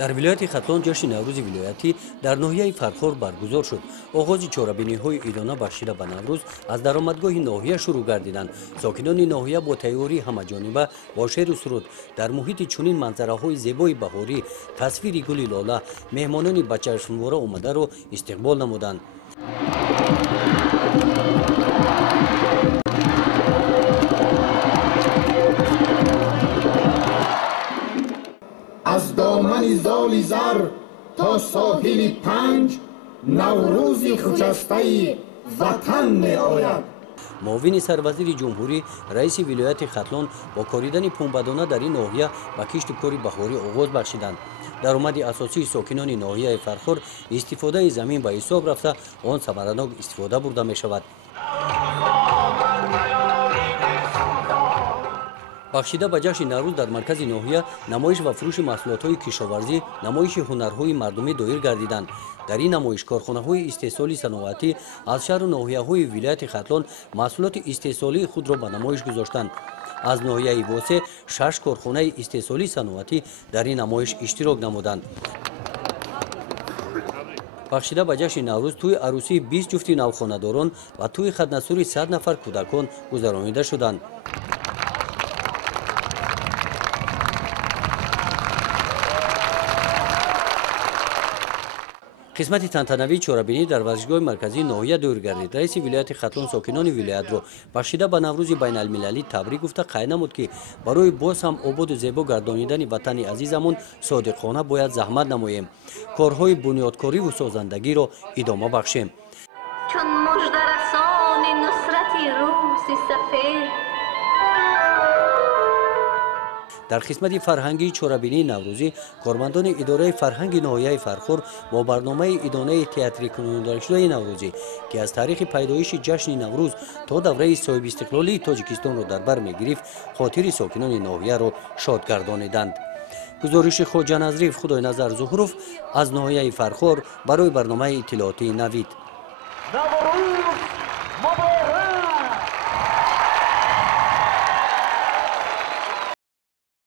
дар вилояти Хатлон ҷашни Наврӯзи вилоятӣ дар ноҳияи Фархор баргузор шуд. оғози чорабиниҳои идона бахшида ба Наврӯз аз даромадгоҳи ноҳия шурӯъ гардиданд. Сокинони ноҳия бо тайёрии ҳамаҷониба бо шеру суруд дар муҳити чунин манзараҳои зебои баҳорӣ, тасвири гули лола, меҳмонони бачашмвора омадаро истиқбол намуданд. از دامن زال زر تا ساحل پنج نوروز خجسته وطن می آید. معاون سروزیر جمهوری رئیس ولایت خطلان با کاریدن پنبه‌دانه در این ناحیه به کشت کاری بهاری آغاز بخشیدند. درآمد اساسی ساکنان ناحیه فرخور استفاده زمین به حساب رفته آن ثمرناک استفاده برده می شود. بخشیده به جشن نوروز در مرکز ناحیه نمایش و فروش محصولات کشاورزی، نمایش هنرهای مردمی دایر گردیدند. در این نمایش کارخانه‌های استحصالی صنعتی از شهر و ناحیه‌های ولایت خطلان محصولات استحصالی خود را به نمایش گذاشتند. از ناحیه واسه 6 کارخانه استحصالی صنعتی در این نمایش اشتراک نمودند. بخشیده به جشن نوروز توی عروسی 20 جفت نوخانه‌داران و توی خدنسوری 100 نفر کودکان گذرانیده شدند. قسمت تنتنوی چورابینی در ورزشگاه مرکزی ناحیه دور گردید. رئیس ولایت خطلان ساکنان ولایت را بخشیده به نوروز بین المللی تبریک گفته قید نمود که برای باز هم آباد و زیبا گردانیدن وطن عزیزمون صادقانه باید زحمت نماییم. کارهای بنیادکاری و سازندگی را ادامه بخشیم. چون مژده رسان نصرت روز سفید. در قسمت فرهنگی چورابینی نوروزی کارمندان اداره فرهنگ ناحیه فرخور با برنامه ادانه تئاتری کنونی شده نوروزی که از تاریخ پیدایش جشن نوروز تا دوره صاحب استقلالی تاجیکستان را در بر می‌گرفت خاطر ساکنان ناحیه را شاد گردانیدند. گزارش خواجه نظریف خدای نظر ظهورов از ناحیه فرخور برای برنامه اطلاعاتی نوید.